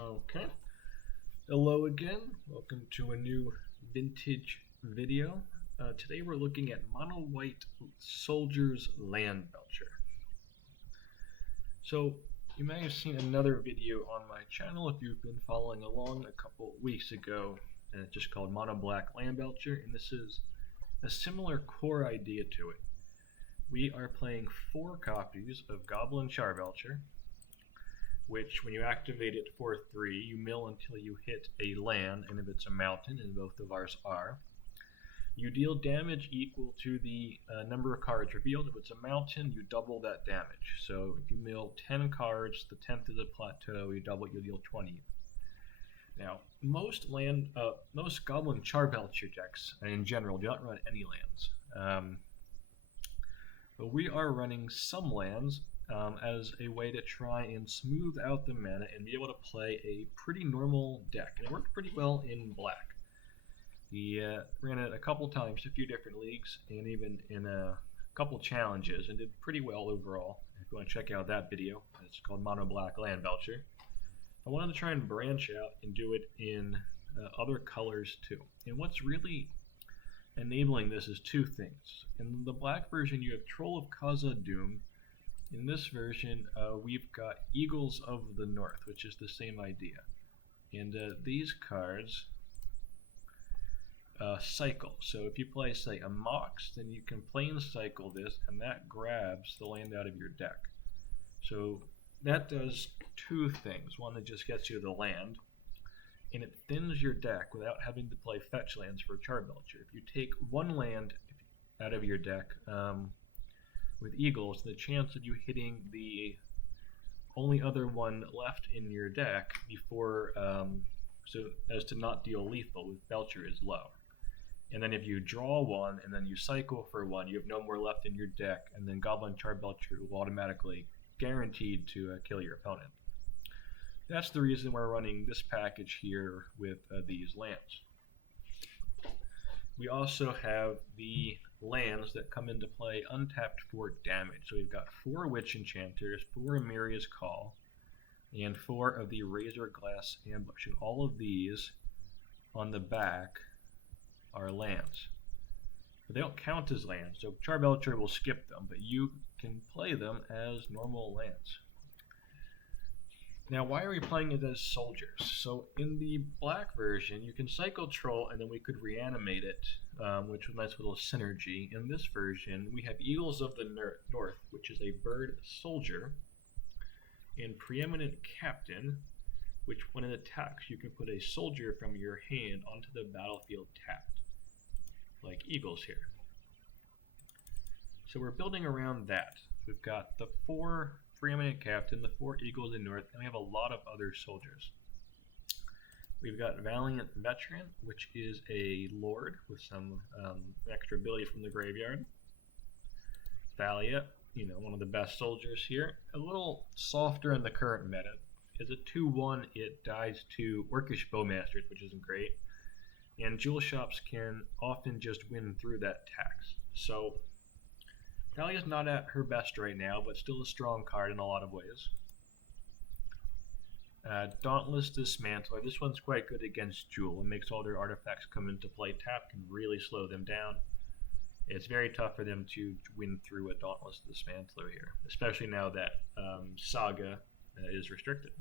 Okay. Hello again. Welcome to a new vintage video. Today we're looking at Mono White Soldiers Land Belcher. So you may have seen another video on my channel if you've been following along a couple weeks ago, and it's just called Mono Black Land Belcher, and this is a similar core idea to it. We are playing 4 copies of Goblin Charbelcher, which when you activate it for 3, you mill until you hit a land, and if it's a mountain, and both of ours are, you deal damage equal to the number of cards revealed. If it's a mountain, you double that damage. So if you mill 10 cards, the 10th is a plateau, you double, you deal 20. Now, most Goblin Charbelcher decks, in general, do not run any lands. But we are running some lands as a way to try and smooth out the mana and be able to play a pretty normal deck. And it worked pretty well in black. We ran it a couple times, a few different leagues, and even in a couple challenges, and did pretty well overall. If you want to check out that video, it's called Mono Black Land Belcher. I wanted to try and branch out and do it in other colors too. And what's really enabling this is 2 things. In the black version, you have Troll of Khazad-dûm. In this version, we've got Eagles of the North, which is the same idea. And these cards cycle. So if you play, say, a Mox, then you can plane cycle this, and that grabs the land out of your deck. So that does 2 things. One, it just gets you the land, and it thins your deck without having to play fetch lands for Charbelcher. If you take 1 land out of your deck, with Eagles, the chance of you hitting the only other one left in your deck before, so as to not deal lethal with Belcher, is low. And then if you draw 1 and then you cycle for 1, you have no more left in your deck, and then Goblin Charbelcher will automatically guaranteed to kill your opponent. That's the reason we're running this package here with these lands. We also have the lands that come into play untapped for damage. So we've got 4 Witch Enchanters, 4 Amiria's Call, and 4 of the Razor Glass Ambush. And all of these on the back are lands. But they don't count as lands, so Charbelcher will skip them, but you can play them as normal lands. Now, why are we playing it as soldiers? So in the black version, you can cycle Troll, and then we could reanimate it, which was a nice little synergy. In this version, we have Eagles of the North, which is a bird soldier, and Preeminent Captain, which when it attacks, you can put a soldier from your hand onto the battlefield tapped, like Eagles here. So we're building around that. We've got the 4 Preeminent Captain, the 4 Eagles in North, and we have a lot of other soldiers. We've got Valiant Veteran, which is a lord with some extra ability from the graveyard. Thalia, one of the best soldiers here. A little softer in the current meta. As a 2/1, it dies to Orcish Bowmasters, which isn't great. And Jewel Shops can often just win through that tax. So Thalia's not at her best right now, but still a strong card in a lot of ways. Dauntless Dismantler. This one's quite good against Jewel. It makes all their artifacts come into play tapped, can really slow them down. It's very tough for them to win through a Dauntless Dismantler here, especially now that Saga is restricted.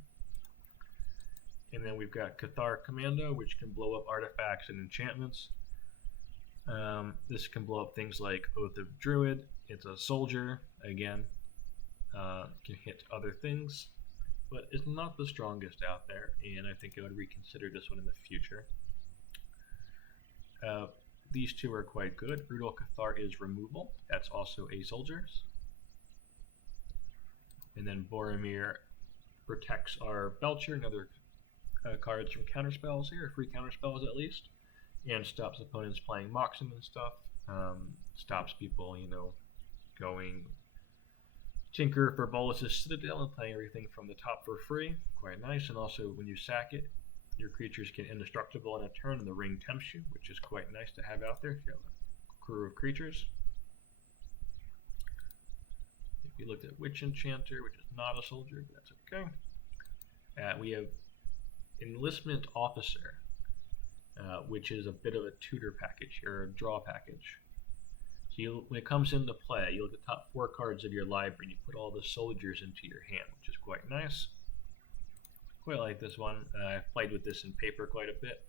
And then we've got Cathar Commando, which can blow up artifacts and enchantments. This can blow up things like Oath of Druid. It's a soldier, again, can hit other things, but it's not the strongest out there, and I think I would reconsider this one in the future. These 2 are quite good. Brutal Cathar is removal. That's also a soldiers. And then Boromir protects our Belcher and other cards from counterspells here, free counterspells at least, and stops opponents playing Moxen and stuff. Stops people, going Tinker for Bolus's Citadel and playing everything from the top for free. Quite nice. And also, when you sack it, your creatures get indestructible in a turn, and the ring tempts you, which is quite nice to have out there if you have a crew of creatures. If you looked at Witch Enchanter, which is not a soldier, but that's okay. We have Enlistment Officer, which is a bit of a tutor package or a draw package. So when it comes into play, you look at the top 4 cards of your library and you put all the soldiers into your hand, which is quite nice. Quite like this one. I've played with this in paper quite a bit.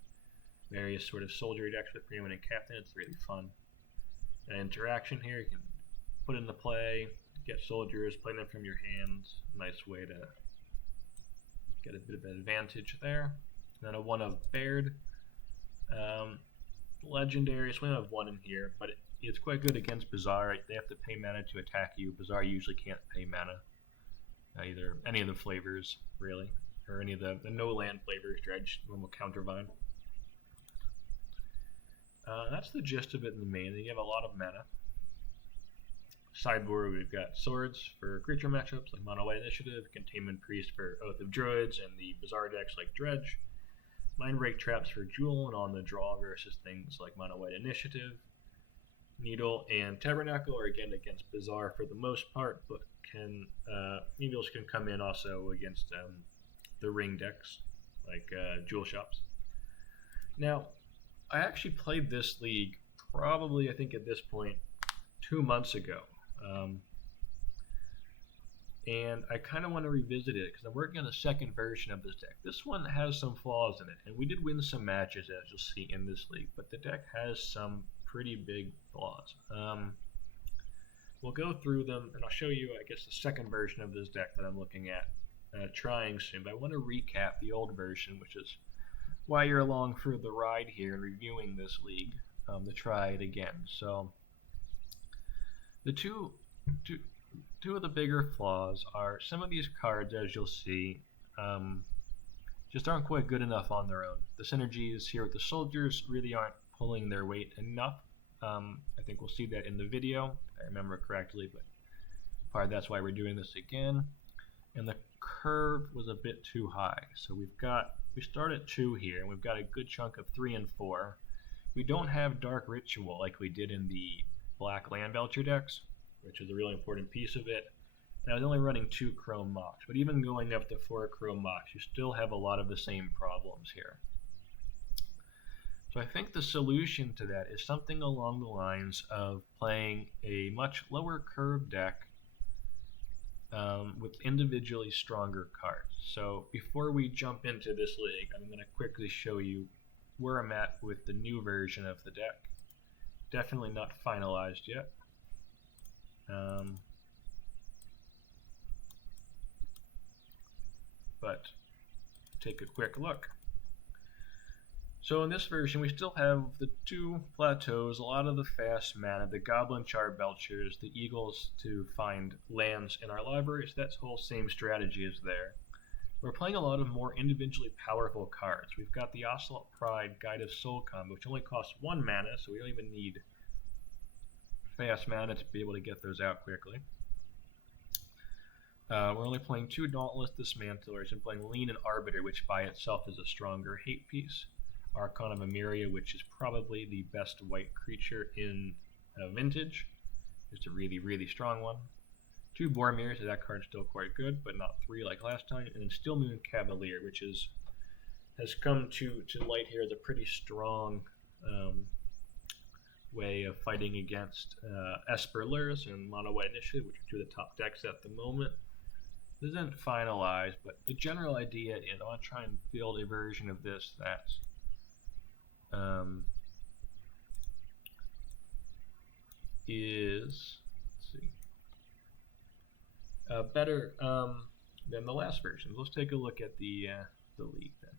Various sort of soldier decks with preeminent captain. It's really fun. An interaction here, you can put into play, get soldiers, play them from your hands. Nice way to get a bit of an advantage there. And then a 1 of Baird. Legendary, so we only have 1 in here, but it's quite good against Bazaar. They have to pay mana to attack you. Bazaar usually can't pay mana. Either any of the flavors, really, or any of the no land flavors, Dredge, normal Countervine. That's the gist of it in the main. You have a lot of mana. Sideboard, we've got Swords for creature matchups like Mono White Initiative, Containment Priest for Oath of Druids, and the Bazaar decks like Dredge. Mindbreak Traps for Jewel and on the draw versus things like Mono White Initiative. Needle and Tabernacle are again against Bazaar for the most part, but Needles can come in also against the ring decks like Jewel Shops. Now, I actually played this league probably, I think at this point, 2 months ago. And I kind of want to revisit it because I'm working on a second version of this deck. This one has some flaws in it, and we did win some matches, as you'll see in this league, but the deck has some pretty big flaws. We'll go through them, and I'll show you, I guess, the second version of this deck that I'm looking at trying soon. But I want to recap the old version, which is why you're along for the ride here and reviewing this league to try it again. So the two of the bigger flaws are some of these cards, as you'll see, just aren't quite good enough on their own. The synergies here with the soldiers really aren't pulling their weight enough. I think we'll see that in the video, if I remember correctly, but part of that's why we're doing this again. And the curve was a bit too high. So we start at 2 here, and we've got a good chunk of 3 and 4. We don't have Dark Ritual like we did in the Black Land Belcher decks, which is a really important piece of it. And I was only running 2 Chrome Mox, but even going up to 4 Chrome Mox, you still have a lot of the same problems here. So I think the solution to that is something along the lines of playing a much lower curve deck with individually stronger cards. So before we jump into this league, I'm going to quickly show you where I'm at with the new version of the deck. Definitely not finalized yet. But take a quick look. So in this version, we still have the 2 plateaus, a lot of the fast mana, the Goblin Char Belchers, the Eagles to find lands in our library, so that whole same strategy is there. We're playing a lot of more individually powerful cards. We've got the Ocelot Pride Guide of Soul combo, which only costs 1 mana, so we don't even need fast mana to be able to get those out quickly. We're only playing 2 Dauntless Dismantlers and playing Lean and Arbiter, which by itself is a stronger hate piece. Archon of Emeria, which is probably the best white creature in Vintage. Just a really, really strong one. 2 Bormirs, so that card's still quite good, but not 3 like last time. And then Still Moon Cavalier, which has come to light here as a pretty strong way of fighting against Esper Luris and Mono White Initiative, which are 2 of the top decks at the moment. This isn't finalized, but the general idea is I want to try and build a version of this that's better than the last version. Let's take a look at the league then.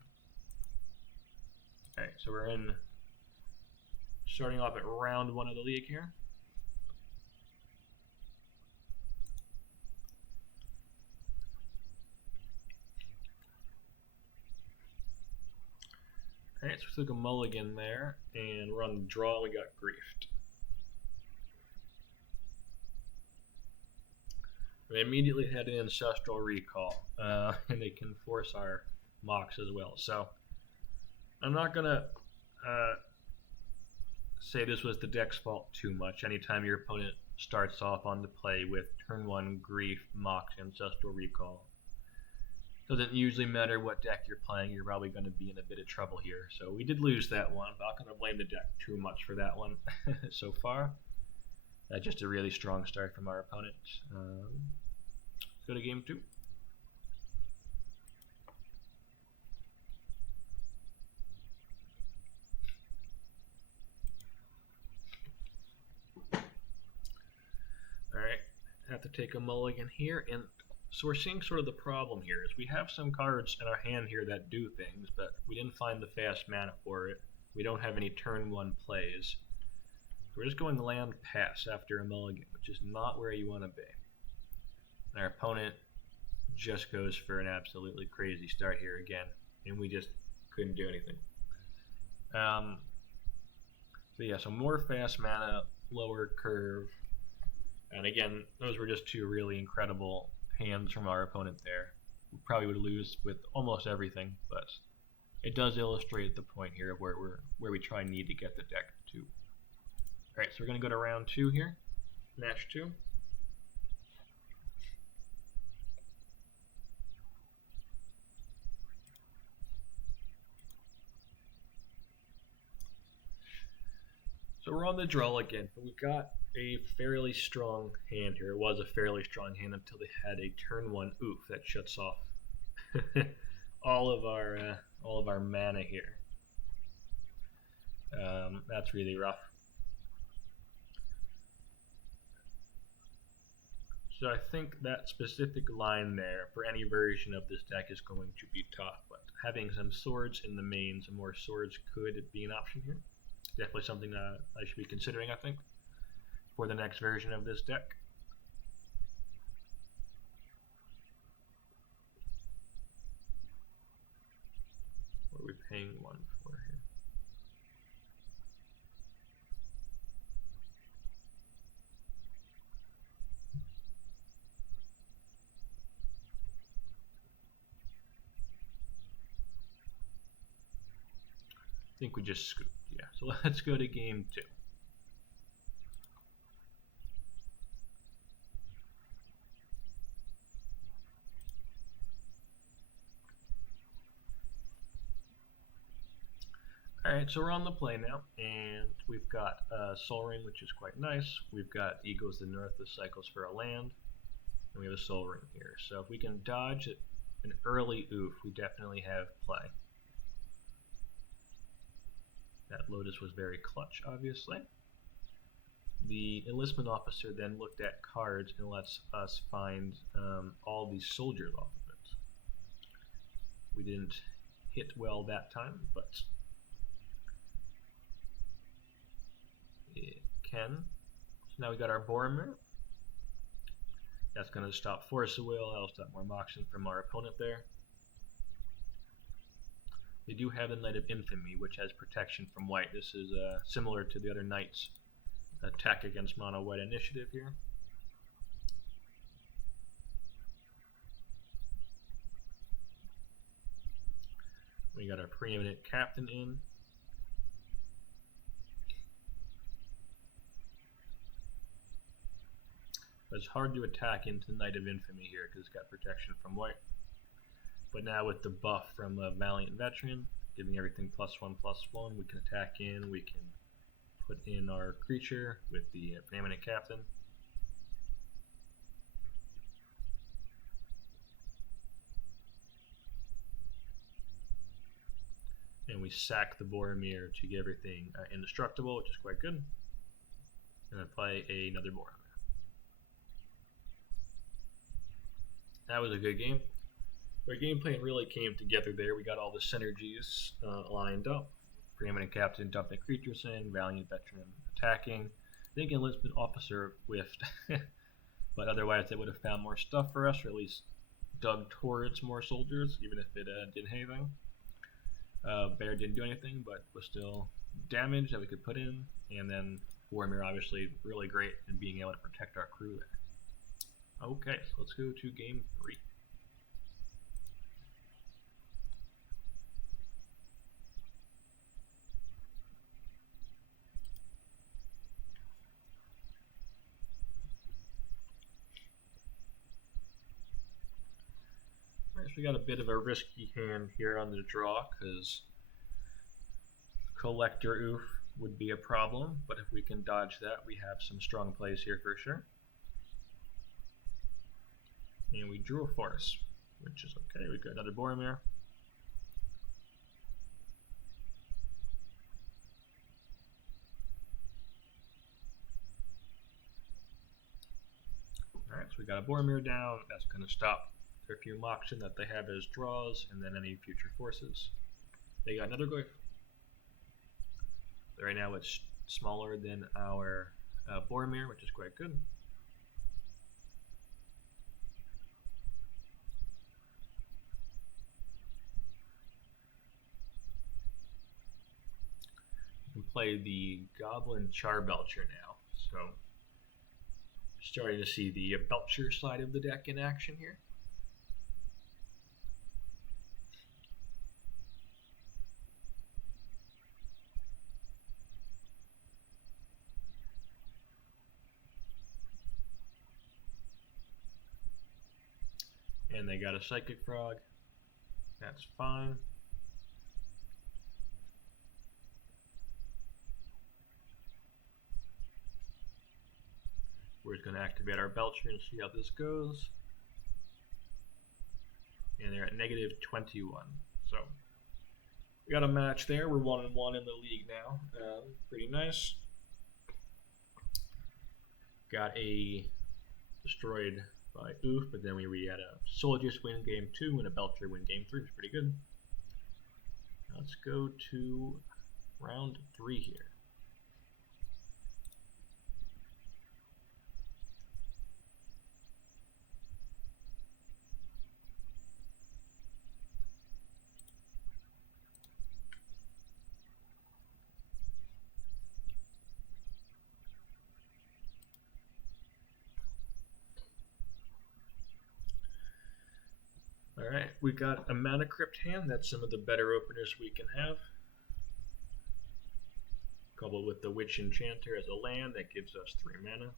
Alright, so we're starting off at round 1 of the league here. Alright, so we took a mulligan there, and we're on draw, we got Griefed. We immediately had an Ancestral Recall, and they can force our Mox as well. So, I'm not going to say this was the deck's fault too much. Anytime your opponent starts off on the play with turn 1 Grief, Mox, Ancestral Recall, Doesn't usually matter what deck you're playing, you're probably going to be in a bit of trouble here. So we did lose that one, but I'm not going to blame the deck too much for that one so far. Just a really strong start from our opponent. Let's go to game 2. Alright, have to take a mulligan here, and so we're seeing sort of the problem here is we have some cards in our hand here that do things, but we didn't find the fast mana for it. We don't have any turn 1 plays. We're just going land pass after a mulligan, which is not where you want to be. And our opponent just goes for an absolutely crazy start here again, and we just couldn't do anything. So yeah, so more fast mana, lower curve, and again, those were just two really incredible hands from our opponent there. We probably would lose with almost everything, but it does illustrate the point here of where we try and need to get the deck to. Alright, so we're going to go to round 2 here. Match 2. So we're on the draw again, but we got a fairly strong hand here. It was a fairly strong hand until they had a turn 1 oof that shuts off all of our mana here. That's really rough. So I think that specific line there for any version of this deck is going to be tough, but having some swords in the main, some more swords could be an option here. Definitely something that I should be considering, I think, for the next version of this deck. What are we paying 1 for here? I think we just scooped, yeah. So let's go to game 2. Alright, so we're on the play now, and we've got Soul Ring, which is quite nice. We've got Eagles the North that cycles for a land, and we have a Soul Ring here. So if we can dodge an early oof, we definitely have play. That Lotus was very clutch, obviously. The Enlistment Officer then looked at cards and lets us find all these soldiers off of it. We didn't hit well that time, but it can. So now we got our Boromir. That's going to stop Force of Will. That'll stop more moxing from our opponent there. They do have the Knight of Infamy, which has protection from white. This is similar to the other knights' attack against mono white initiative here. We got our preeminent captain in. But it's hard to attack into the Knight of Infamy here because it's got protection from white. But now with the buff from a Valiant Veteran, giving everything +1/+1, we can attack in, we can put in our creature with the preeminent captain. And we sack the Boromir to get everything indestructible, which is quite good. And then play another Boromir. That was a good game. Our game plan really came together there. We got all the synergies lined up. Preeminent Captain dumping creatures in, Valiant Veteran attacking. I think Enlistment Officer whiffed, but otherwise they would have found more stuff for us, or at least dug towards more soldiers, even if it didn't anything. Bear didn't do anything, but was still damage that we could put in, and then Boromir obviously really great in being able to protect our crew there. Okay, so let's go to game 3. Guess we got a bit of a risky hand here on the draw because Collector Oof would be a problem, but if we can dodge that, we have some strong plays here for sure. And we drew a Force, which is okay. We've got another Boromir. Alright, so we got a Boromir down. That's going to stop their few Moxen that they have as draws, and then any future forces. They got another Glyph. Right now it's smaller than our Boromir, which is quite good. We can play the Goblin Charbelcher now, so starting to see the Belcher side of the deck in action here. And they got a Psychic Frog. That's fine. We're just going to activate our Belcher and see how this goes. And they're at negative 21. So we got a match there. We're 1-1 in the league now. Pretty nice. Got a destroyed by Oof, but then we had a Soldiers win game 2 and a Belcher win game 3. It's pretty good. Let's go to round 3 here. Alright, we got a Mana Crypt hand. That's some of the better openers we can have. Coupled with the Witch Enchanter as a land, that gives us 3 mana.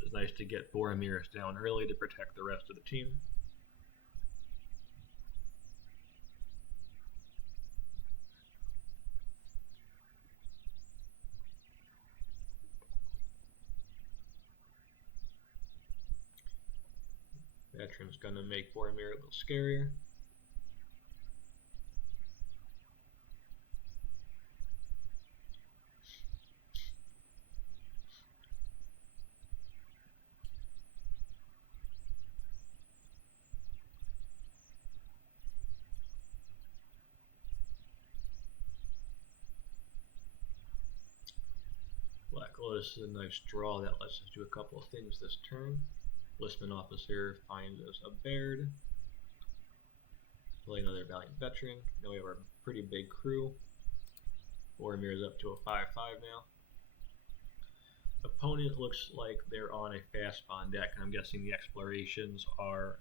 It's nice to get Boromir's down early to protect the rest of the team. Veteran's gonna make Boromir a little scarier. Black Lotus is a nice draw that lets us do a couple of things this turn. Listman Officer finds us a Baird. Play another Valiant Veteran. Now we have our pretty big crew. Boromir is up to a 5/5 now. Opponent looks like they're on a Fast Bond deck, and I'm guessing the explorations are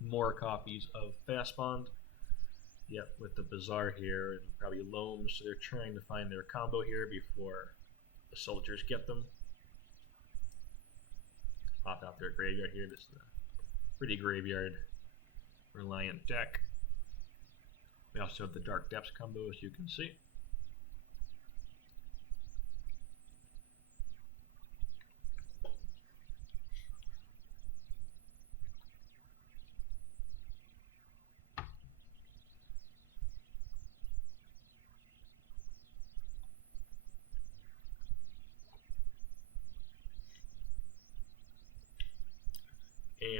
more copies of Fast Bond. Yep, with the Bazaar here and probably Loams, so they're trying to find their combo here before the soldiers get them. Pop out their graveyard here. This is a pretty graveyard reliant deck. We also have the Dark Depths combo, as you can see.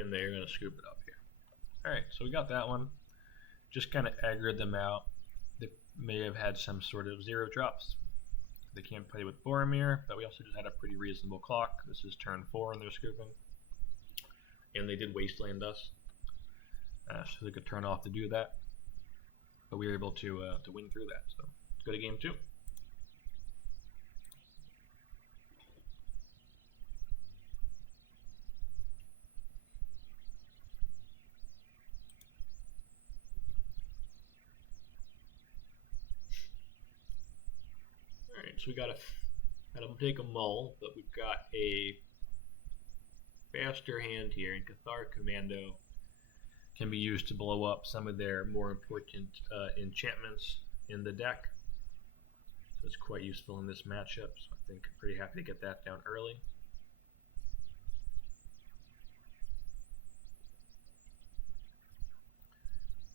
And they're going to scoop it up here. Alright, so we got that one. Just kind of aggroed them out. They may have had some sort of 0 drops. They can't play with Boromir, but we also just had a pretty reasonable clock. This is turn 4 and they're scooping. And they did Wasteland us. So they could turn off to do that. But we were able to win through that. So let's go to game 2. So we gotta take a mull, but we've got a faster hand here, and Cathar Commando can be used to blow up some of their more important enchantments in the deck. So it's quite useful in this matchup, so I think I'm pretty happy to get that down early.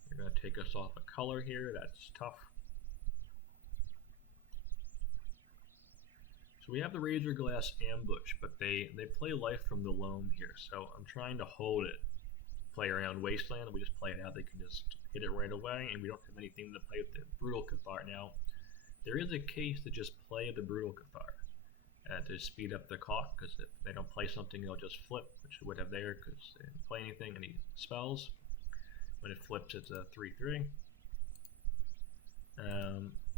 They're going to take us off a color here, that's tough. So we have the Razor Glass Ambush, but they play Life from the Loam here, so I'm trying to hold it. Play around Wasteland, we just play it out, they can just hit it right away, and we don't have anything to play with the Brutal Cathar. Now, there is a case to just play the Brutal Cathar to speed up the clock, because if they don't play something, they'll just flip, which it would have there, because they didn't play anything, any spells. When it flips, it's a 3-3.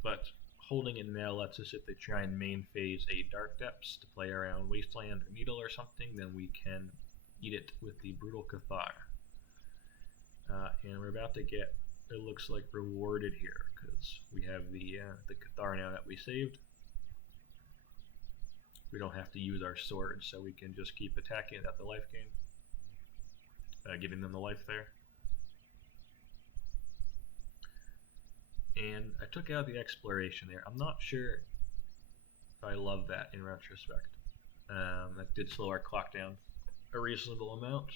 But holding it now lets us, if they try and main phase a Dark Depths to play around Wasteland or Needle or something, then we can eat it with the Brutal Cathar. And we're about to get, it looks like, rewarded here, because we have the Cathar now that we saved. We don't have to use our sword, so we can just keep attacking it at the life gain, giving them the life there. And I took out the exploration there. I'm not sure if I love that in retrospect. That did slow our clock down a reasonable amount,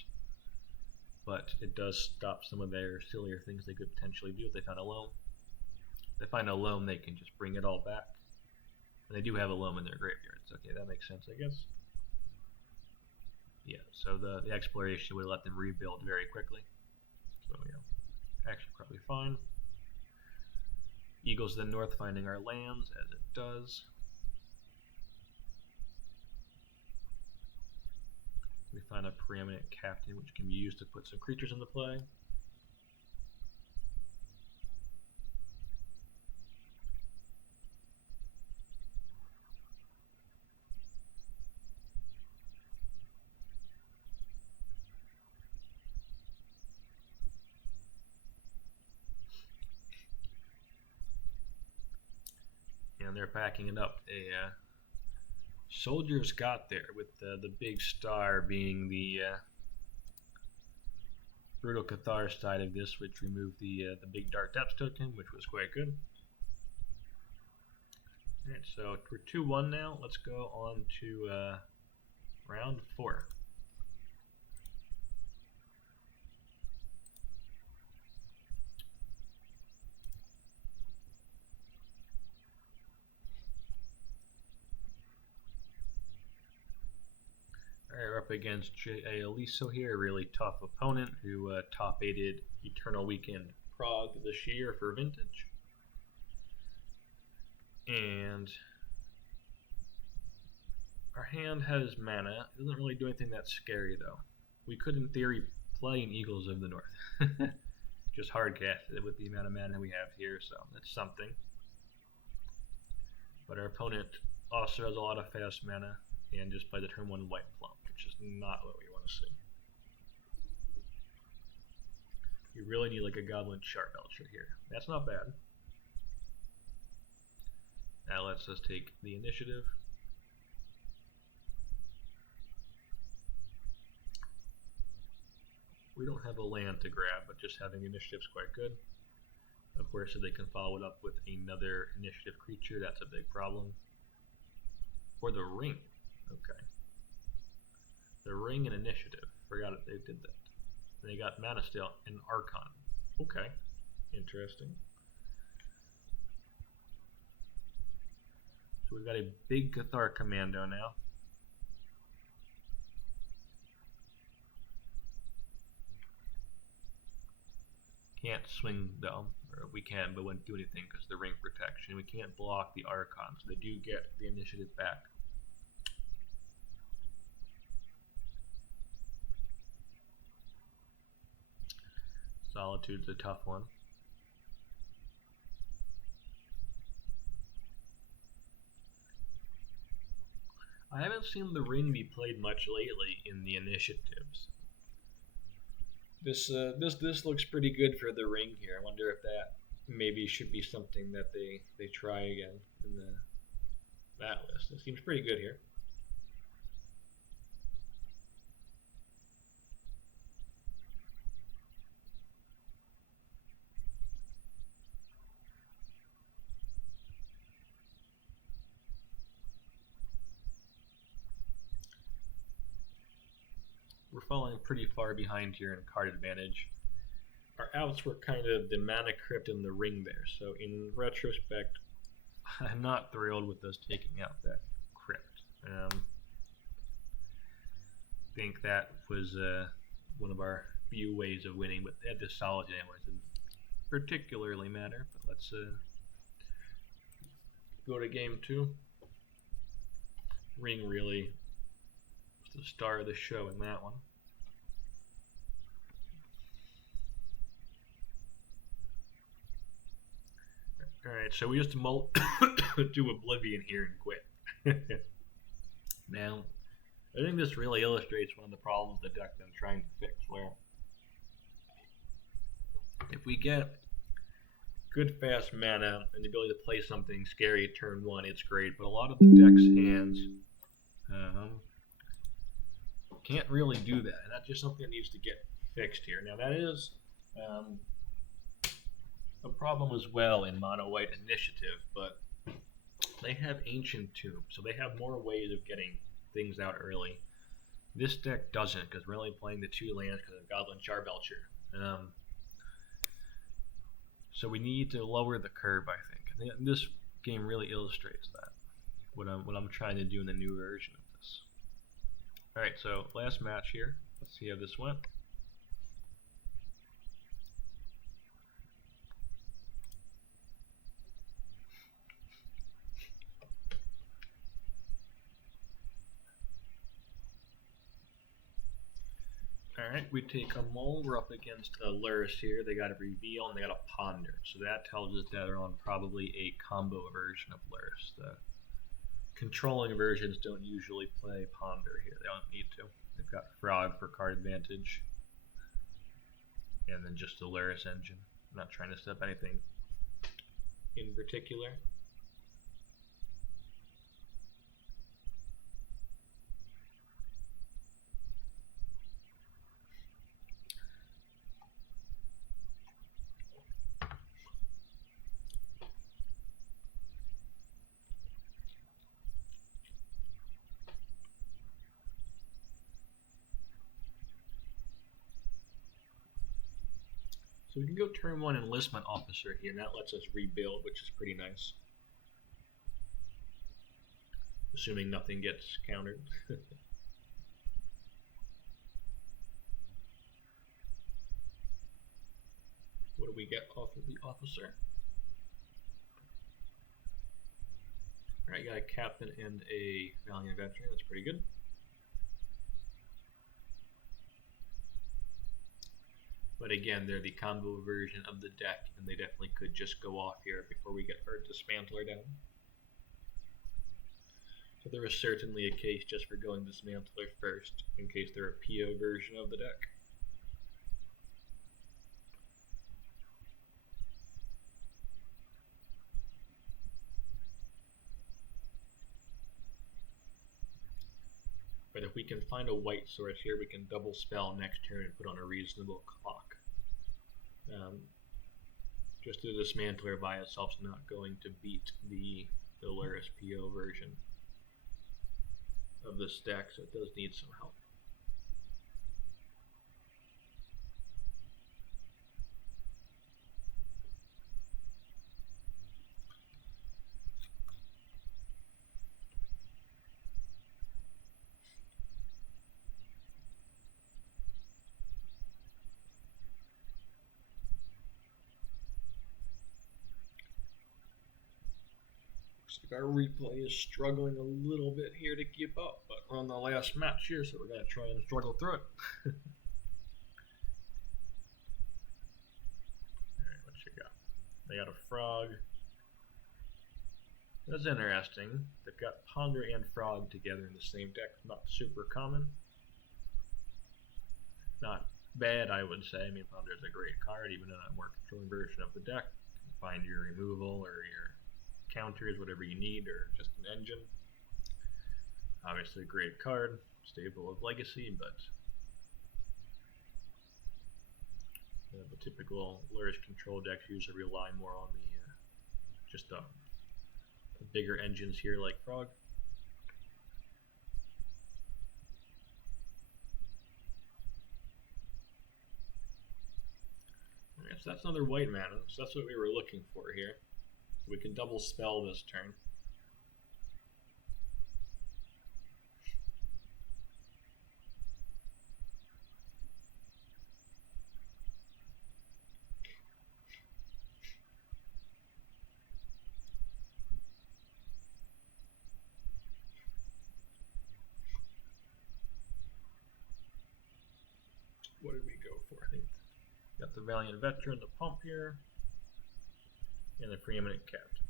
but it does stop some of their sillier things they could potentially do if they found a loam. If they find a loam, they can just bring it all back. And they do have a loam in their graveyards. Okay, that makes sense, I guess. Yeah, so the exploration would let them rebuild very quickly. So, yeah, actually probably fine. Eagles to the north finding our lands, as it does. We find a preeminent captain, which can be used to put some creatures into play. And they're packing it up. Soldiers got there, with the big star being the Brutal Cathar side of this, which removed the big Dark Depths token, which was quite good. Alright, so we're 2-1 now. Let's go on to round 4. Alright, we're up against J.A. Aliso here, a really tough opponent who top-8'd Eternal Weekend Prague this year for Vintage. And our hand has mana. It doesn't really do anything that scary, though. We could, in theory, play an Eagles of the North. Just hard cast it with the amount of mana we have here, so that's something. But our opponent also has a lot of fast mana and just plays a turn 1 White Plum, which is not what we want to see. You really need like a Goblin Sharp Belcher here. That's not bad. That lets us take the initiative. We don't have a land to grab, but just having initiative is quite good. Of course, if they can follow it up with another initiative creature, that's a big problem. Or the ring. Okay. The ring and initiative. Forgot it, they did that. And they got Mana Steel and Archon. Okay. Interesting. So we've got a big Cathar Commando now. Can't swing though, or we can, but wouldn't do anything because of the ring protection. We can't block the Archon, so they do get the initiative back. Solitude's a tough one. I haven't seen the ring be played much lately in the initiatives. This looks pretty good for the ring here. I wonder if that maybe should be something that they try again in that list. It seems pretty good here. we're falling pretty far behind here in card advantage. Our outs were kind of the mana crypt and the ring there, so in retrospect, I'm not thrilled with us taking out that crypt. Think that was one of our few ways of winning, but they had this solid anyways. Didn't particularly matter, but let's go to game 2. Ring really was the star of the show in that one. Alright, so we just do Oblivion here and quit. Now, I think this really illustrates one of the problems the deck I'm trying to fix, where if we get good fast mana and the ability to play something scary turn 1, it's great, but a lot of the deck's hands can't really do that, and that's just something that needs to get fixed here. Now that is a problem as well in Mono White Initiative, but they have Ancient Tomb, so they have more ways of getting things out early. This deck doesn't, because we're only playing the 2 lands because of Goblin Char Belcher. So we need to lower the curve, I think. And this game really illustrates that, what I'm trying to do in the new version of this. Alright, so last match here. Let's see how this went. Alright, we take a Mole. We're up against a Lurrus here. They got a Reveal and they got a Ponder. So that tells us that they're on probably a combo version of Lurrus. The controlling versions don't usually play Ponder here. They don't need to. They've got Frog for card advantage. And then just the Lurrus engine. I'm not trying to set up anything in particular. So we can go turn 1 Enlistment Officer here, and that lets us rebuild, which is pretty nice. Assuming nothing gets countered. What do we get off of the Officer? Alright, got a Captain and a Valiant Adventurer, that's pretty good. But again, they're the combo version of the deck, and they definitely could just go off here before we get our Dismantler down. So there is certainly a case just for going Dismantler first, in case they're a PO version of the deck. But if we can find a white source here, we can double spell next turn and put on a reasonable clock. Just the Dismantler by itself is not going to beat the Lurrus PO version of this deck, so it does need some help. Our replay is struggling a little bit here to keep up, but we're on the last match here, so we're going to try and struggle through it. Alright, what you got? They got a Frog. That's interesting. They've got Ponder and Frog together in the same deck. Not super common. Not bad, I would say. I mean, Ponder's a great card, even in a more controlling version of the deck. You can find your removal or your counters, whatever you need, or just an engine. Obviously a great card, stable of Legacy, but the typical Lurrus control decks usually rely more on the just the bigger engines here like Frog. So that's another white mana. So that's what we were looking for here. So we can double spell this turn. What did we go for? I think got the Valiant Veteran, the pump here, and the Preeminent Captain.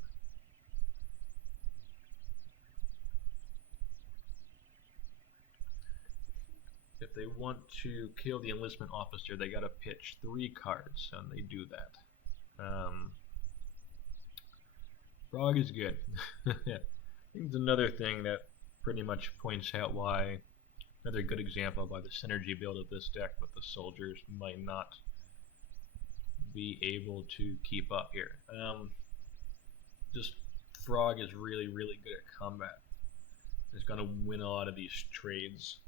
If they want to kill the enlistment officer, they gotta pitch 3 cards, and they do that. Frog is good. I think it's another thing that pretty much points out why, another good example of why the synergy build of this deck with the soldiers might not be able to keep up here. Just Frog is really, really good at combat. He's going to win a lot of these trades.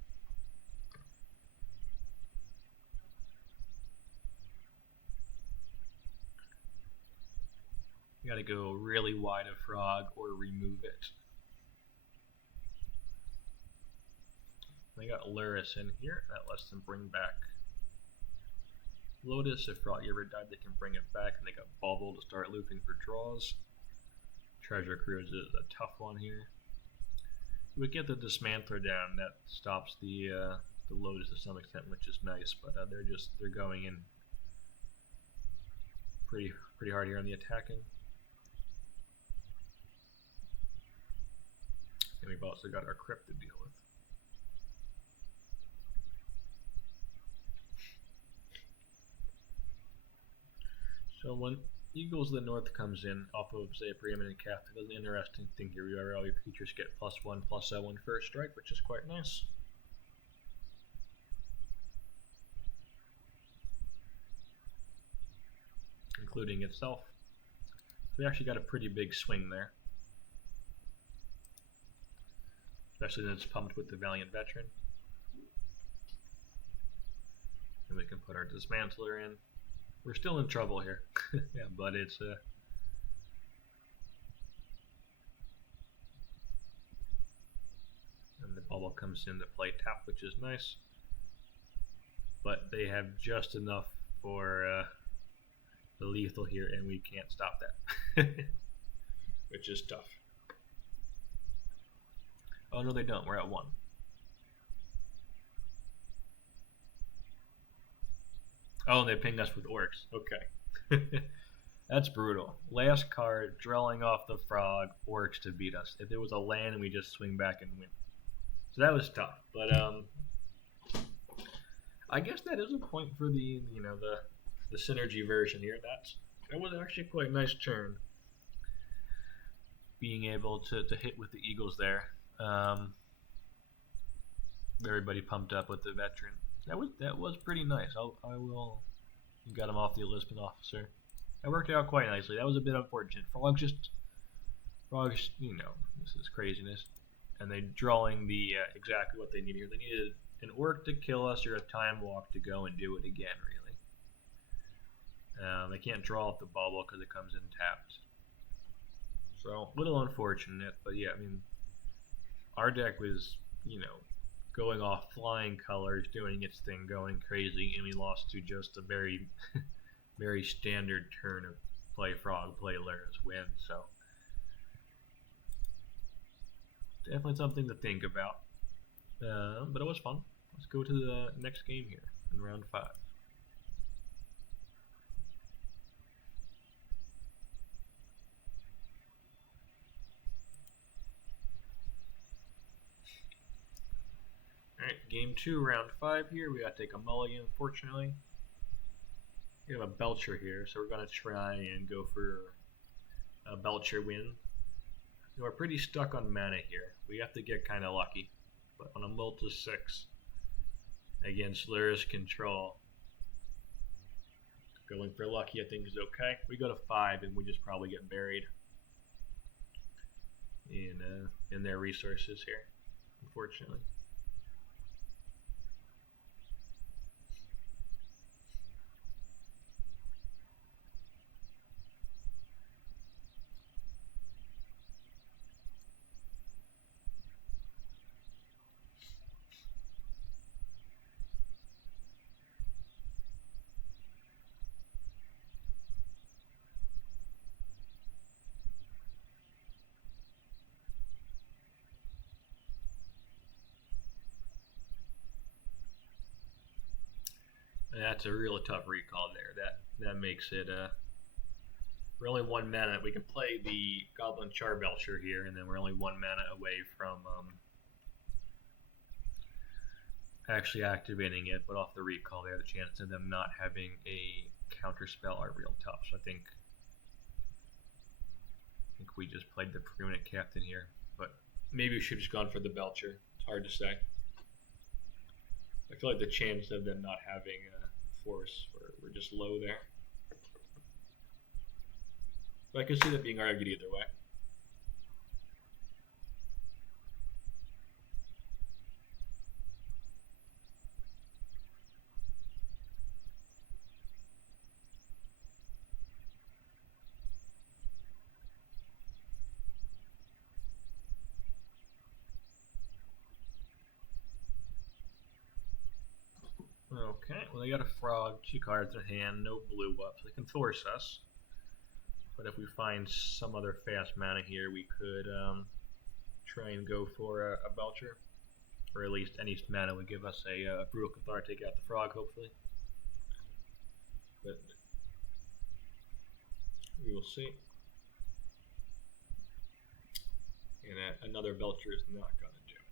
You got to go really wide of Frog or remove it. They got Luris in here. That lets them bring back Lotus. If Frog ever died, they can bring it back. And they got Bauble to start looping for draws. Treasure Cruise is a tough one here. We get the Dismantler down. That stops the Lotus to some extent, which is nice. But they're going in pretty hard here on the attacking. And we've also got our Crypt to deal with. So when Eagles of the North comes in off of, say, a Preeminent Captain, there's an interesting thing here. All your creatures get +1/+1 first strike, which is quite nice. Including itself. So we actually got a pretty big swing there. Especially when it's pumped with the Valiant Veteran. And we can put our Dismantler in. We're still in trouble here. Yeah, but it's and the bubble comes into play tap, which is nice. But they have just enough for the lethal here, and we can't stop that. Which is tough. Oh no, they don't. We're at 1. Oh, and they pinged us with orcs. Okay. That's brutal. Last card, drilling off the Frog, orcs to beat us. If it was a land, we just swing back and win. So that was tough. But I guess that is a point for the synergy version here. That was actually quite a nice turn. Being able to hit with the Eagles there. Everybody pumped up with the Veteran. That was pretty nice. I will. You got him off the enlistment officer. That worked out quite nicely. That was a bit unfortunate. Frogs, this is craziness. And they drawing the exactly what they needed here. They needed an orc to kill us or a time walk to go and do it again. Really. They can't draw off the bubble because it comes in tapped. So a little unfortunate, but yeah, I mean, our deck was going off flying colors, doing its thing, going crazy, and we lost to just a very, very standard turn of play Frog, play Luris, win. So definitely something to think about. But it was fun. Let's go to the next game here in round 5. Alright, game 2, round 5 here. We gotta take a mulligan, unfortunately. We have a Belcher here, so we're gonna try and go for a Belcher win. So we're pretty stuck on mana here. We have to get kind of lucky. But on a multi 6 against Luris control, going for lucky I think is okay. We go to 5 and we just probably get buried in their resources here, unfortunately. And that's a real tough recall there. That makes it we're only 1 mana. We can play the Goblin Char Belcher here, and then we're only 1 mana away from actually activating it. But off the recall there, the chances of them not having a counter spell are real tough. So I think we just played the Preeminent Captain here, but maybe we should have just gone for the Belcher. It's hard to say. I feel like the chance of them not having a force were just low there. But I can see that being argued either way. Okay, well they got a frog, 2 cards in hand, no blue up, so they can force us. But if we find some other fast mana here, we could try and go for a Belcher. Or at least any mana would give us a Brutal Cathar, take out the frog, hopefully. But we will see. And another Belcher is not going to do it.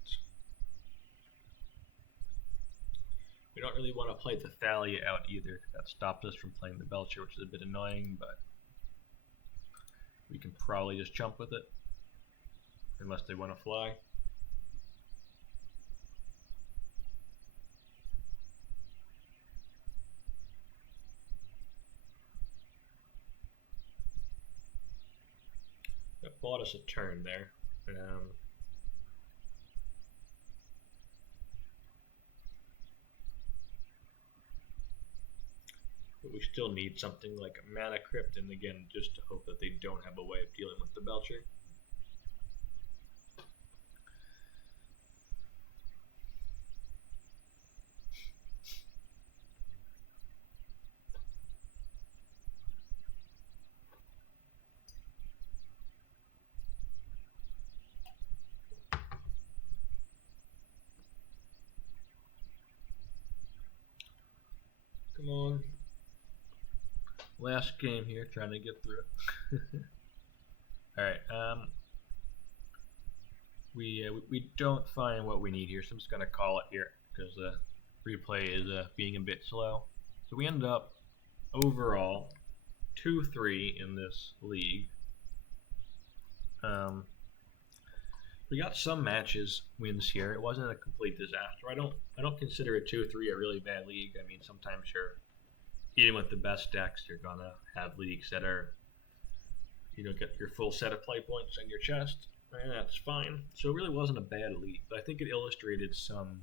We don't really want to play the Thalia out either. That stopped us from playing the Belcher, which is a bit annoying, but we can probably just jump with it. Unless they want to fly. That bought us a turn there. But we still need something like a Mana Crypt, and again, just to hope that they don't have a way of dealing with the Belcher. Come on. Last game here, trying to get through it. Alright, we don't find what we need here, so I'm just going to call it here, because the replay is being a bit slow. So we end up, overall, 2-3 in this league. We got some matches wins here. It wasn't a complete disaster. I don't consider a 2-3 a really bad league. I mean, sometimes you're even with the best decks, you're gonna have leagues that are you don't get your full set of play points in your chest, and that's fine. So it really wasn't a bad league, but I think it illustrated some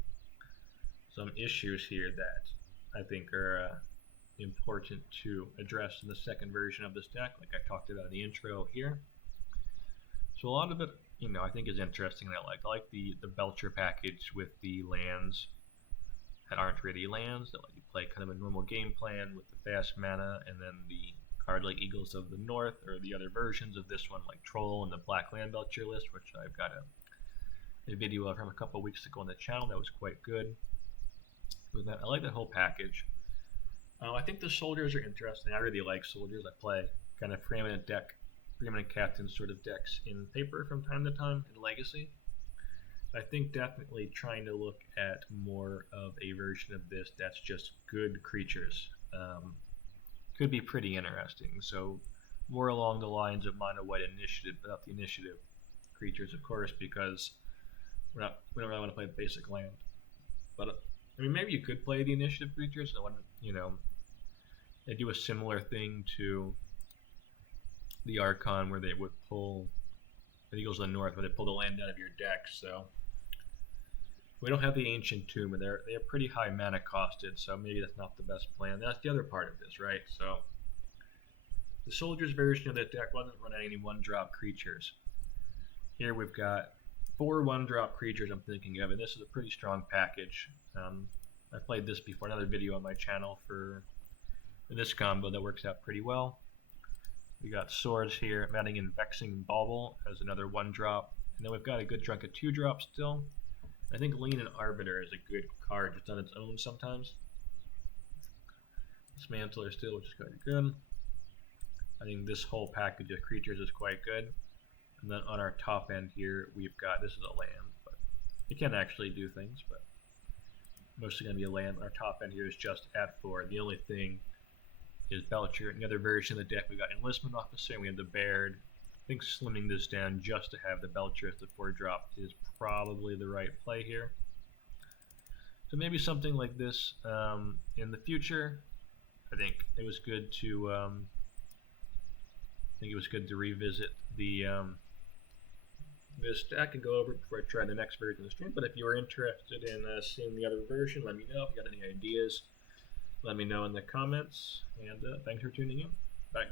issues here that I think are important to address in the second version of this deck, like I talked about in the intro here. So a lot of it, I think is interesting and I like the Belcher package with the lands that aren't really lands, that let you play kind of a normal game plan with the fast mana, and then the card like Eagles of the North, or the other versions of this one like Troll and the Black Land Belcher list, which I've got a video of from a couple weeks ago on the channel that was quite good. With that, I like that whole package. I think the soldiers are interesting. I really like soldiers. I play kind of preeminent captain sort of decks in paper from time to time in Legacy. I think definitely trying to look at more of a version of this that's just good creatures could be pretty interesting. So more along the lines of Mono White Initiative, without the initiative creatures, of course, because we don't really want to play basic land. But I mean, maybe you could play the initiative creatures. I want they do a similar thing to the Archon, where they would pull the Eagles of the North, where they pull the land out of your deck. So we don't have the Ancient Tomb, and they're pretty high mana costed, so maybe that's not the best plan. That's the other part of this, right? So the Soldiers version of the deck wasn't running any 1-drop creatures. Here we've got 4 1-drop creatures I'm thinking of, and this is a pretty strong package. I played this before, another video on my channel for this combo that works out pretty well. We got Swords here. I'm adding in Vexing Bauble as another 1-drop. And then we've got a good chunk of 2-drops still. I think Lean and Arbiter is a good card just on its own sometimes. Dismantler still, which is quite good. I think this whole package of creatures is quite good. And then on our top end here, we've got, this is a land, but you can actually do things, but mostly going to be a land. Our top end here is just at 4. The only thing is Belcher. In the other version of the deck, we got Enlistment Officer, and we have the Baird. I think slimming this down just to have the Belcher as the 4-drop is probably the right play here. So maybe something like this in the future. I think it was good to revisit the this deck and go over it before I try the next version of the stream. But if you are interested in seeing the other version, let me know. If you got any ideas, let me know in the comments. And thanks for tuning in. Bye.